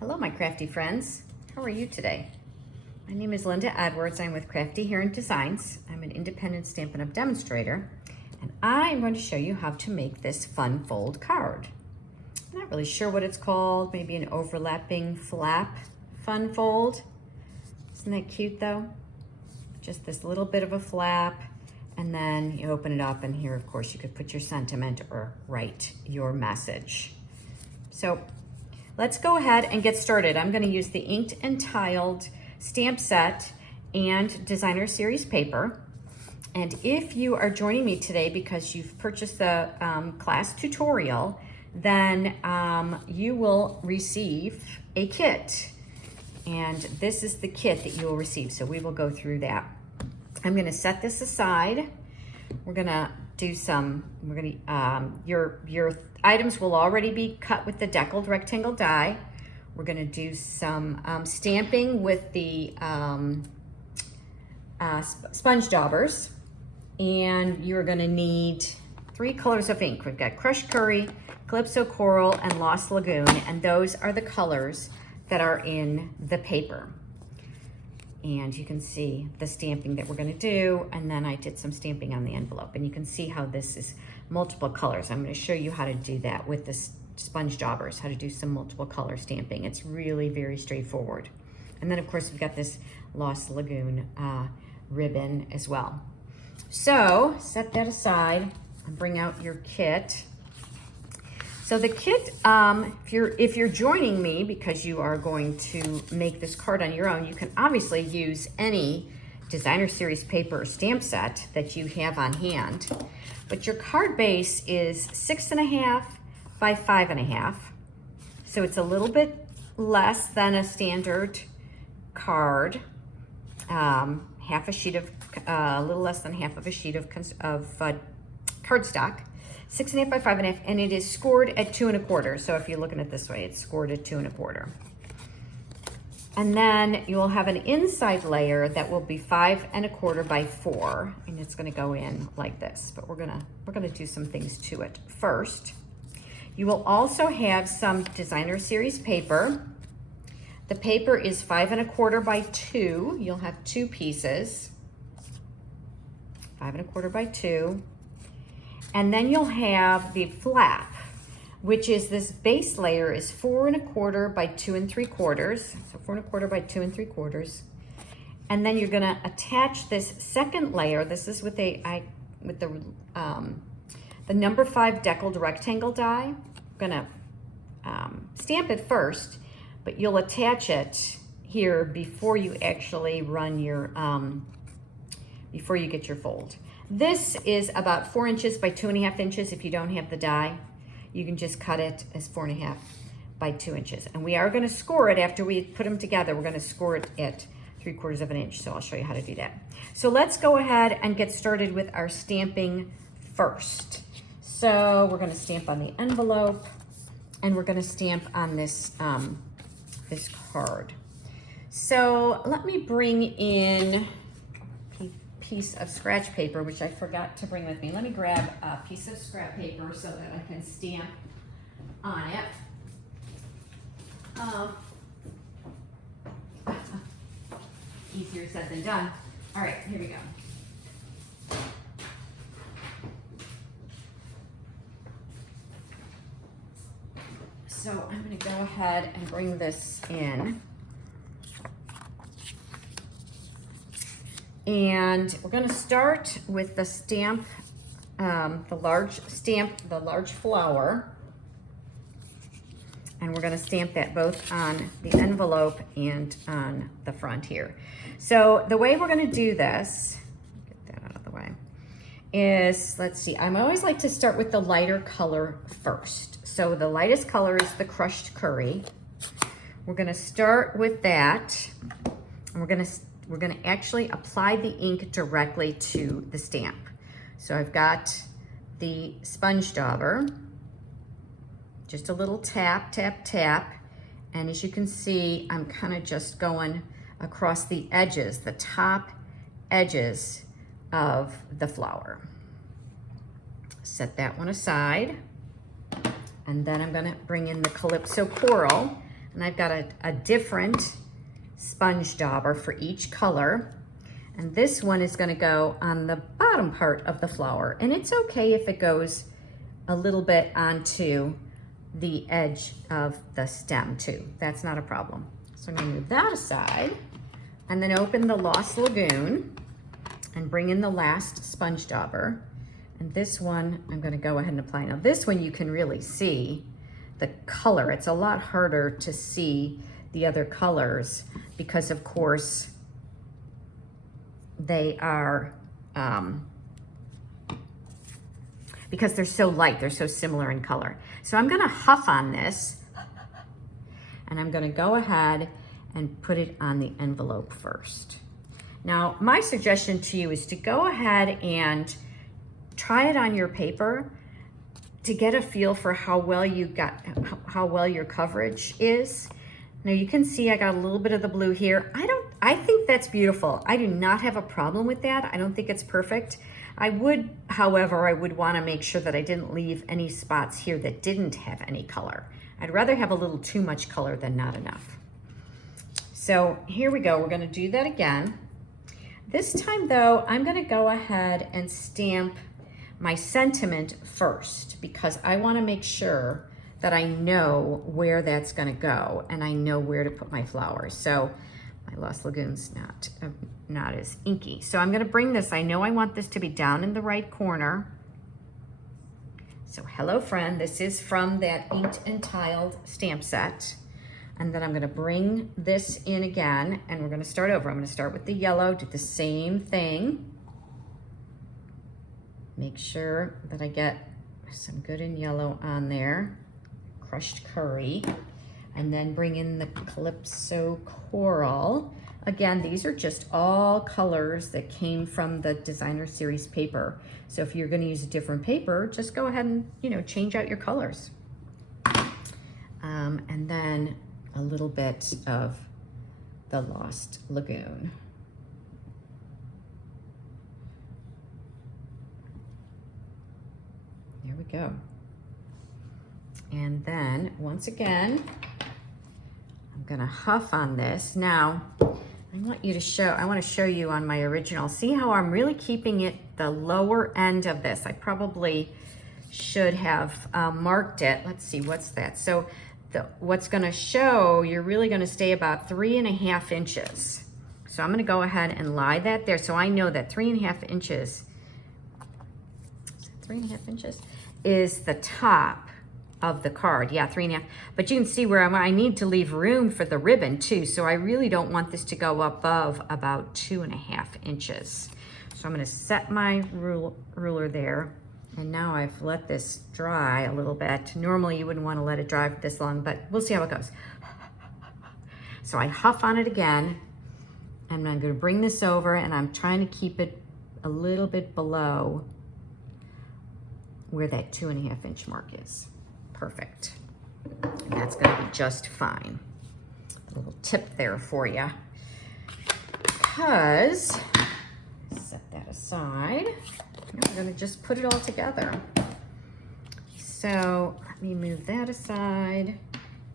Hello, my crafty friends. How are you today? My name is Linda Edwards. I'm with Crafty Heron Designs. I'm an independent Stampin' Up! Demonstrator, and I'm going to show you how to make this fun fold card. I'm not really sure what it's called, maybe an overlapping flap fun fold. Isn't that cute though? Just this little bit of a flap, and then you open it up, and here, of course, you could put your sentiment or write your message. So let's go ahead and get started. I'm going to use the inked and tiled stamp set and designer series paper. And if you are joining me today because you've purchased the class tutorial, then you will receive a kit. And this is the kit that you will receive. So we will go through that. I'm going to set this aside. We're going to do some, your items will already be cut with the Deckled Rectangle Die. We're going to do some stamping with the sponge daubers. And you're going to need 3 colors of ink. We've got Crushed Curry, Calypso Coral, and Lost Lagoon. And those are the colors that are in the paper. And you can see the stamping that we're going to do, and then I did some stamping on the envelope, and you can see how this is multiple colors. I'm going to show you how to do that with the sponge daubers, how to do some multiple color stamping. It's really very straightforward. And then of course we've got this Lost Lagoon ribbon as well. So set that aside and bring out your kit. So the kit, if you're joining me because you are going to make this card on your own, you can obviously use any designer series paper or stamp set that you have on hand. But your card base is 6.5 by 5.5. So it's a little bit less than a standard card. Half a sheet of, a little less than half of a sheet of cardstock. 6.5 by 5.5, and it is scored at 2 1/4. So if you're looking at it this way, it's scored at 2 1/4. And then you will have an inside layer that will be 5 1/4 by 4, and it's going to go in like this. But we're gonna do some things to it first. You will also have some designer series paper. The paper is 5 1/4 by 2. You'll have 2 pieces, 5 1/4 by 2. And then you'll have the flap, which is this base layer is 4 1/4 by 2 3/4. So 4 1/4 by 2 3/4. And then you're gonna attach this second layer. This is with the number 5 Deckled Rectangle Die. I'm gonna stamp it first, but you'll attach it here before you actually run your, before you get your fold. This is about 4 inches by 2.5 inches. If you don't have the die, you can just cut it as 4.5 by 2 inches. And we are going to score it after we put them together. We're going to score it at 3/4 of an inch. So I'll show you how to do that. So let's go ahead and get started with our stamping first. So we're going to stamp on the envelope, and we're going to stamp on this, this card. So let me bring in piece of scratch paper, which I forgot to bring with me. Let me grab a piece of scrap paper so that I can stamp on it. Easier said than done. All right, here we go. So I'm going to go ahead and bring this in. And we're going to start with the stamp, the large flower. And we're going to stamp that both on the envelope and on the front here. So the way we're going to do this, get that out of the way, is, let's see, I always like to start with the lighter color first. So the lightest color is the Crushed Curry. We're going to start with that, and we're going to actually apply the ink directly to the stamp. So I've got the sponge dauber, just a little tap, tap, tap. And as you can see, I'm kind of just going across the edges, the top edges of the flower. Set that one aside. And then I'm gonna bring in the Calypso Coral, And I've got a different sponge dauber for each color. And this one is gonna go on the bottom part of the flower. And it's okay if it goes a little bit onto the edge of the stem too. That's not a problem. So I'm gonna move that aside and then open the Lost Lagoon and bring in the last sponge dauber. And this one, I'm gonna go ahead and apply. Now this one you can really see the color. It's a lot harder to see the other colors because of course they are, because they're so light, they're so similar in color. So I'm gonna huff on this and I'm gonna go ahead and put it on the envelope first. Now, my suggestion to you is to go ahead and try it on your paper to get a feel for how well your coverage is. Now you can see I got a little bit of the blue here. I think that's beautiful. I do not have a problem with that. I don't think it's perfect. However, I would want to make sure that I didn't leave any spots here that didn't have any color. I'd rather have a little too much color than not enough. So here we go, we're gonna do that again. This time though, I'm gonna go ahead and stamp my sentiment first because I wanna make sure that I know where that's gonna go and I know where to put my flowers. So my Lost Lagoon's not as inky. So I'm gonna bring this, I know I want this to be down in the right corner. So hello friend, this is from that inked and tiled stamp set. And then I'm gonna bring this in again and we're gonna start over. I'm gonna start with the yellow, do the same thing. Make sure that I get some good and yellow on there. Crushed curry. And then bring in the Calypso Coral. Again, these are just all colors that came from the designer series paper. So if you're gonna use a different paper, just go ahead and change out your colors. And then a little bit of the Lost Lagoon. There we go. And then once again, I'm gonna huff on this. Now, I want to show you on my original. See how I'm really keeping it the lower end of this. I probably should have marked it. Let's see, what's that? So what's gonna show, you're really gonna stay about 3.5 inches. So I'm gonna go ahead and lie that there. So I know that 3.5 inches, is that 3.5 inches? Is the top of the card. Yeah, 3.5. But you can see where I need to leave room for the ribbon too. So I really don't want this to go above about 2.5 inches. So I'm gonna set my ruler there. And now I've let this dry a little bit. Normally you wouldn't want to let it dry for this long, but we'll see how it goes. So I huff on it again, and I'm going to bring this over, and I'm trying to keep it a little bit below where that 2.5 inch mark is. Perfect. And that's going to be just fine. A little tip there for you. Because, set that aside. I'm gonna just put it all together. So let me move that aside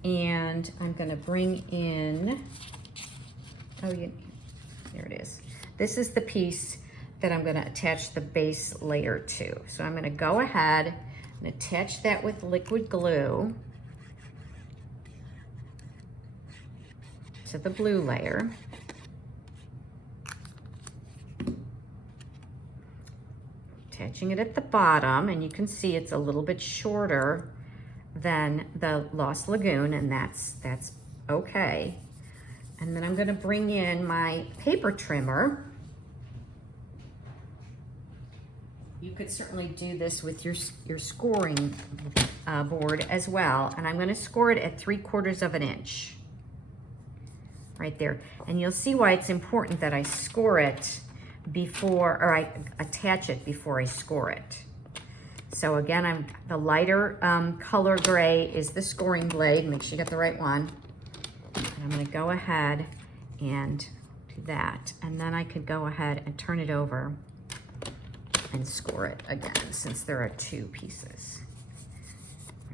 and I'm gonna bring in, here it is. This is the piece that I'm gonna attach the base layer to. So I'm gonna go ahead and attach that with liquid glue to the blue layer. Attaching it at the bottom, and you can see it's a little bit shorter than the Lost Lagoon, and that's okay. And then I'm going to bring in my paper trimmer. You could certainly do this with your scoring board as well, and I'm going to score it at 3/4 of an inch right there. And you'll see why it's important that I score it before, or I attach it before I score it. So again, the lighter color gray is the scoring blade. Make sure you get the right one. And I'm gonna go ahead and do that. And then I could go ahead and turn it over and score it again, since there are 2 pieces.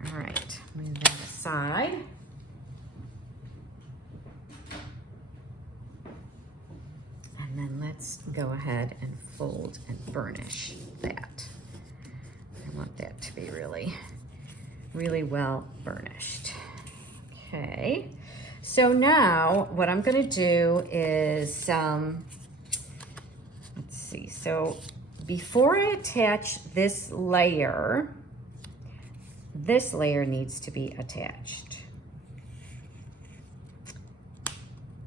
All right, move that aside. let's go ahead and fold and burnish that. I want that to be really, really well burnished. Okay, so now what I'm gonna do is, let's see, so before I attach this layer needs to be attached.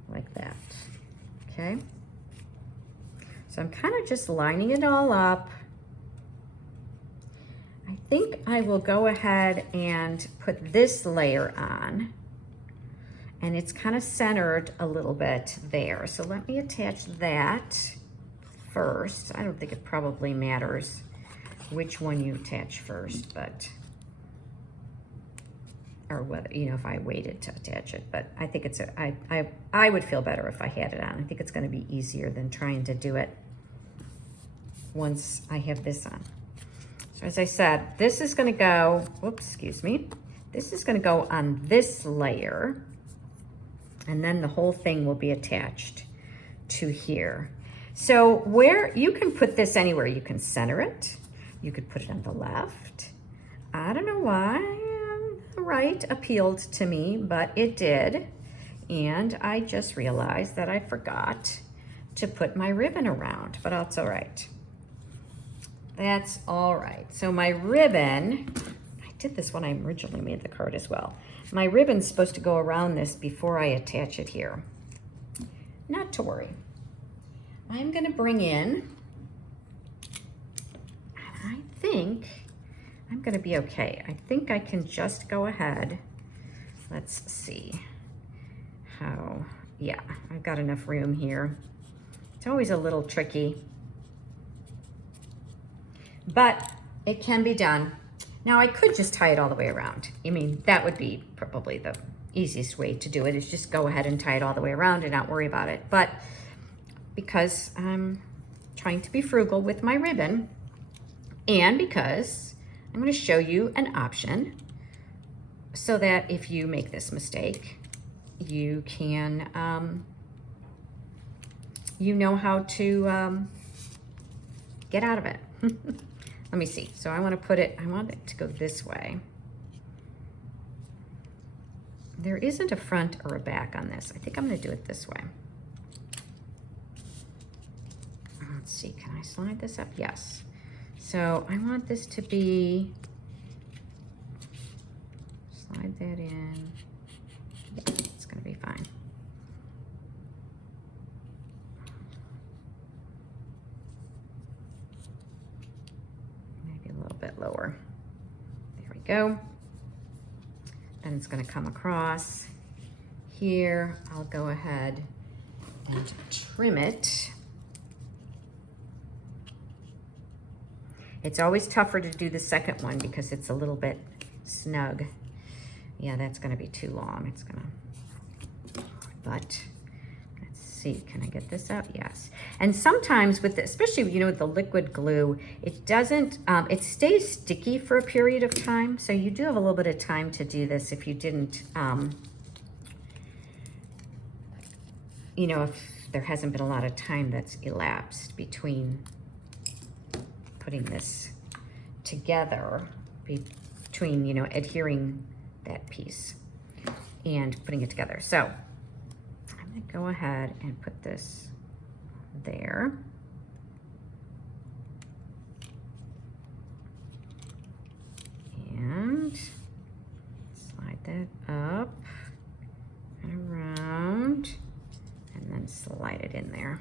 Like that, okay? So I'm kind of just lining it all up. I think I will go ahead and put this layer on, and it's kind of centered a little bit there. So let me attach that first. I don't think it probably matters which one you attach first, but or whether, you know, if I waited to attach it, but I think it's I would feel better if I had it on. I think it's going to be easier than trying to do it once I have this on. So as I said, this is going to go, whoops, excuse me. This is going to go on this layer, and then the whole thing will be attached to here. So where you can put this anywhere, you can center it. You could put it on the left. I don't know why the right appealed to me, but it did. And I just realized that I forgot to put my ribbon around, but that's all right. That's all right. So my ribbon, I did this when I originally made the card as well. My ribbon's supposed to go around this before I attach it here. Not to worry. I'm gonna bring in, I think I'm gonna be okay. I think I can just go ahead. Let's see how, yeah, I've got enough room here. It's always a little tricky, but it can be done. Now I could just tie it all the way around. I mean, that would be probably the easiest way to do it, is just go ahead and tie it all the way around and not worry about it. But because I'm trying to be frugal with my ribbon, and because I'm going to show you an option so that if you make this mistake, you can, you know how to get out of it. Let me see. So I want to put it, I want it to go this way. There isn't a front or a back on this. I think I'm going to do it this way. Let's see, can I slide this up? Yes. So I want this to be, slide that in. Yeah, it's going to be fine. Maybe a little bit lower. There we go. Then it's going to come across here. I'll go ahead and trim it. It's always tougher to do the second one because it's a little bit snug. Yeah, that's gonna be too long. It's gonna, but let's see, can I get this out? Yes. And sometimes with the, especially, you know, with the liquid glue, it doesn't, it stays sticky for a period of time. So you do have a little bit of time to do this if you didn't, you know, if there hasn't been a lot of time that's elapsed between putting this together, between, you know, adhering that piece and putting it together. So I'm gonna go ahead and put this there. And slide that up and around, and then slide it in there.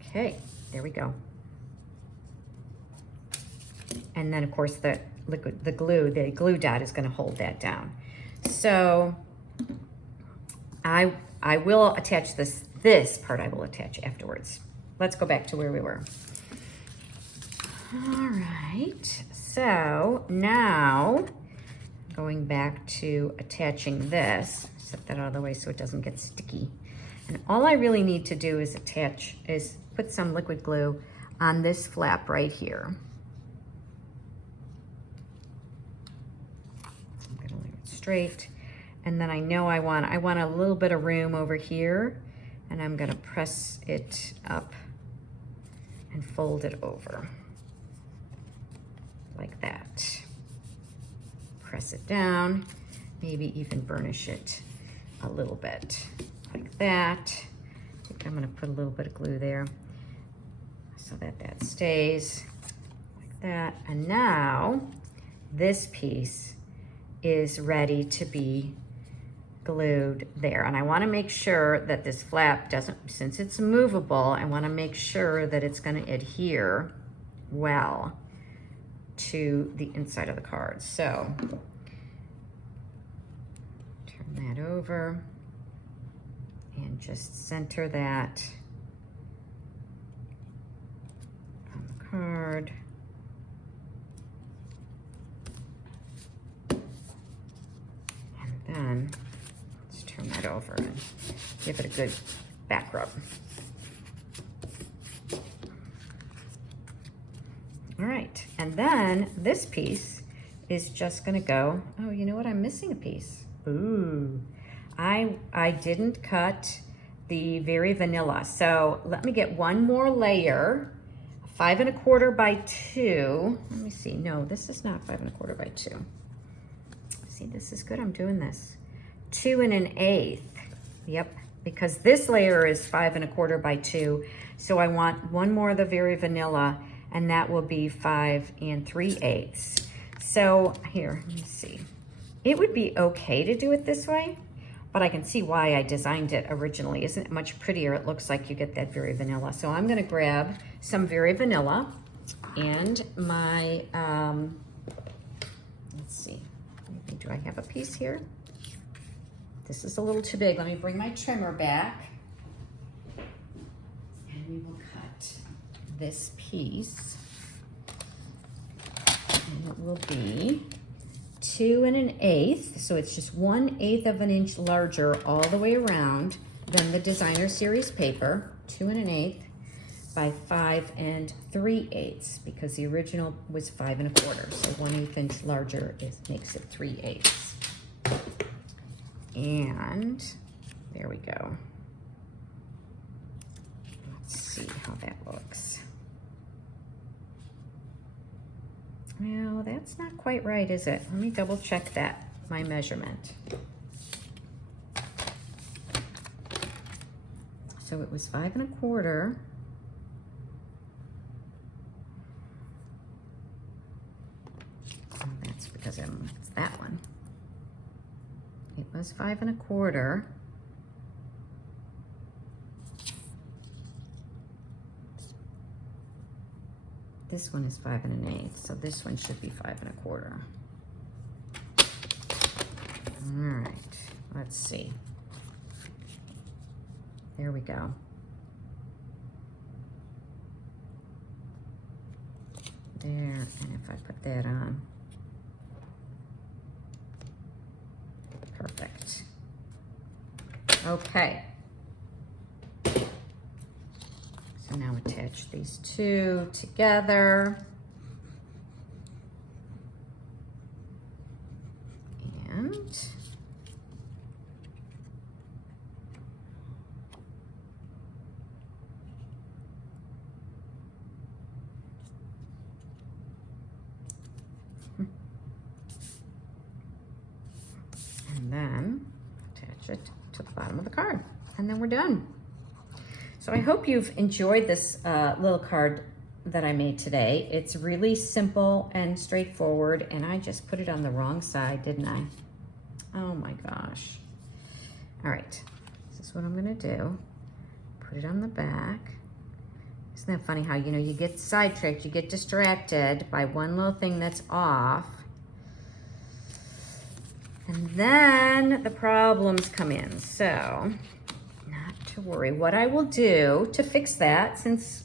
Okay, there we go. And then of course the glue dot is going to hold that down. So I will attach this part I will attach afterwards. Let's go back to where we were. All right, so now going back to attaching this, set that out of the way so it doesn't get sticky. And all I really need to do is put some liquid glue on this flap right here. I'm gonna leave it straight. And then I know I want a little bit of room over here and I'm gonna press it up and fold it over like that. Press it down, maybe even burnish it a little bit like that. I think I'm gonna put a little bit of glue there so that that stays like that. And now this piece is ready to be glued there. And I wanna make sure that this flap doesn't, since it's movable, I wanna make sure that it's gonna adhere well to the inside of the card. So turn that over and just center that on the card. And then let's turn that over and give it a good back rub. All right, and then this piece is just gonna go, oh, you know what, I'm missing a piece. Ooh, I didn't cut the Very Vanilla. So let me get one more layer, 5 1/4 by 2. Let me see, no, this is not 5 1/4 by 2. See, this is good, I'm doing this. 2 1/8, yep, because this layer is 5 1/4 by 2. So I want one more of the Very Vanilla, and that will be 5 3/8. So here, let me see. It would be okay to do it this way, but I can see why I designed it originally. Isn't it much prettier? It looks like you get that Very Vanilla. So I'm gonna grab some Very Vanilla and my, let's see, maybe do I have a piece here? This is a little too big. Let me bring my trimmer back and we will cut this piece. And it will be 2 1/8, so it's just 1/8 of an inch larger all the way around than the designer series paper. 2 1/8 by 5 3/8, because the original was 5 1/4, so 1/8 inch larger makes it 3/8. And there we go. Let's see how that looks. Well, that's not quite right, is it? Let me double check that, my measurement. So it was 5 1/4. Oh, that's because it's that one. It was 5 1/4. This one is 5 1/8, so this one should be 5 1/4. All right, let's see. There we go. There, and if I put that on, perfect. Okay. So now attach these two together. And then attach it to the bottom of the card. And then we're done. So I hope you've enjoyed this little card that I made today. It's really simple and straightforward, and I just put it on the wrong side, didn't I? Oh my gosh. All right, this is what I'm gonna do. Put it on the back. Isn't that funny how, you know, you get sidetracked, you get distracted by one little thing that's off, and then the problems come in. So, not to worry. What I will do to fix that, since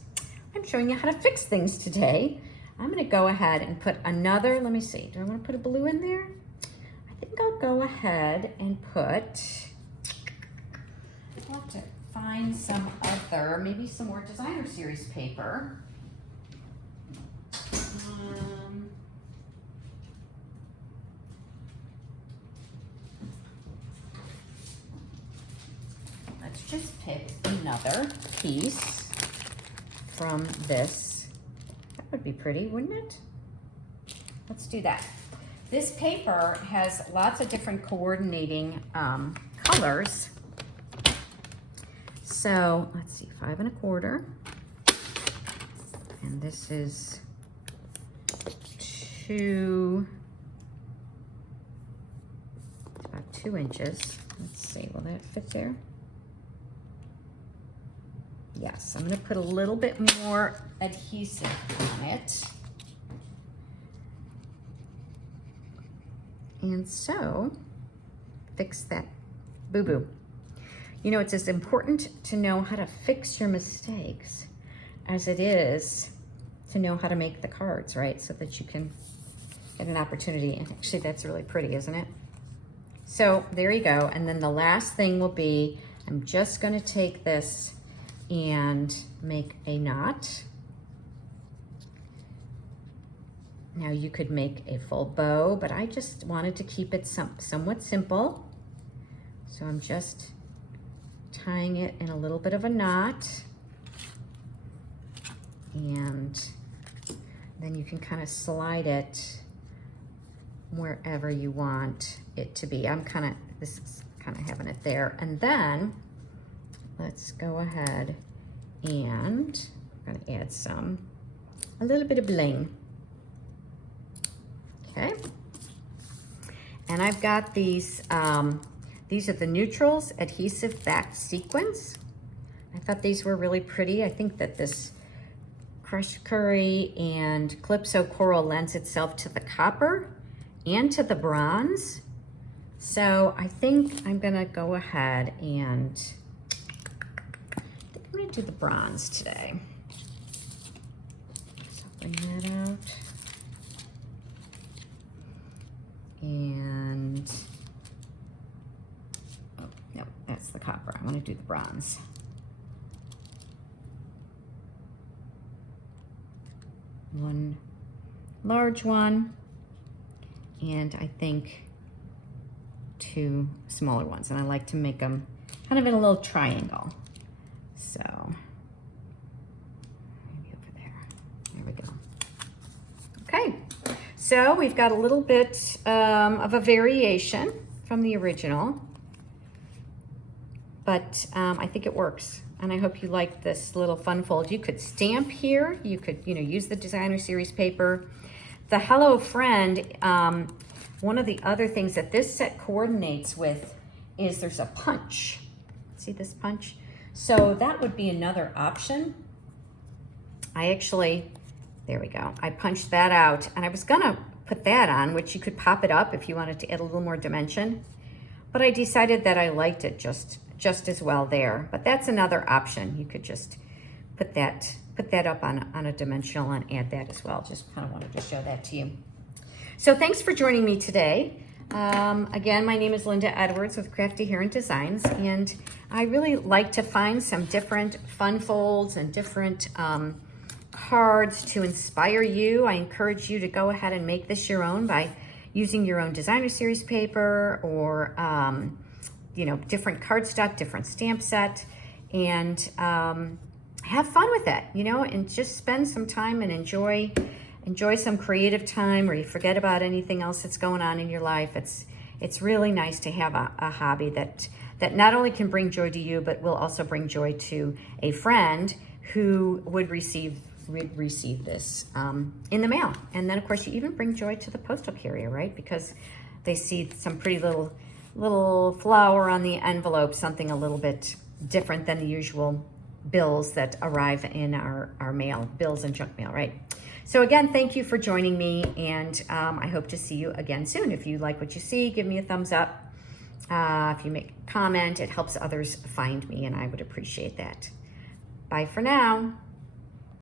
I'm showing you how to fix things today, I'm gonna go ahead and put another, let me see, do I wanna put a blue in there? I think I'll go ahead and put, I'll have to find some other, maybe some more designer series paper. Let's just pick the another piece from this. That would be pretty, wouldn't it? Let's do that. This paper has lots of different coordinating colors. So let's see, 5 1/4. And this is 2, it's about 2 inches. Let's see, will that fit there? Yes, I'm gonna put a little bit more adhesive on it. And so, fix that boo-boo. You know, it's as important to know how to fix your mistakes as it is to know how to make the cards, right? So that you can get an opportunity. And actually, that's really pretty, isn't it? So there you go. And then the last thing will be, I'm just gonna take this and make a knot. Now you could make a full bow, but I just wanted to keep it somewhat simple. So I'm just tying it in a little bit of a knot. And then you can kind of slide it wherever you want it to be. This is kind of having it there. And then let's go ahead and I'm gonna add a little bit of bling. Okay. And I've got these are the Neutrals Adhesive-backed Sequins. I thought these were really pretty. I think that this Crushed Curry and Calypso Coral lends itself to the copper and to the bronze. So I think I'm gonna go ahead and I'm gonna do the bronze today. So bring that out. And, oh, no, that's the copper. I want to do the bronze. One large one, and I think 2 smaller ones. And I like to make them kind of in a little triangle. So, maybe over there. There we go. Okay. So we've got a little bit of a variation from the original, but I think it works. And I hope you like this little fun fold. You could stamp here. You could, use the designer series paper. The Hello Friend, one of the other things that this set coordinates with is there's a punch. See this punch? So that would be another option. There we go. I punched that out and I was gonna put that on, which you could pop it up if you wanted to add a little more dimension. But I decided that I liked it just as well there. But that's another option. You could just put that up on a dimensional and add that as well. Just kind of wanted to show that to you. So thanks for joining me today. Again, my name is Linda Edwards with Crafty Heron Designs, and I really like to find some different fun folds and different cards to inspire you. I encourage you to go ahead and make this your own by using your own designer series paper or different cardstock, different stamp set, and have fun with it, and just spend some time and enjoy some creative time where you forget about anything else that's going on in your life. It's really nice to have a hobby that not only can bring joy to you, but will also bring joy to a friend who would receive this in the mail. And then of course you even bring joy to the postal carrier, right? Because they see some pretty little flower on the envelope, something a little bit different than the usual bills that arrive in our mail, bills and junk mail, right? So again, thank you for joining me, and I hope to see you again soon. If you like what you see, give me a thumbs up. If you make a comment, it helps others find me, and I would appreciate that. Bye for now.